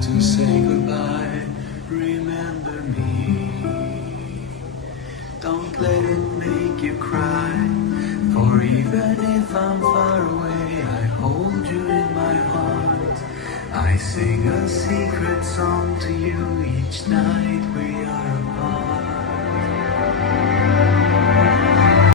to say goodbye, remember me. Don't let it make you cry, for even if I'm far away, I hold you in my heart. I sing a secret song to you each night we are apart.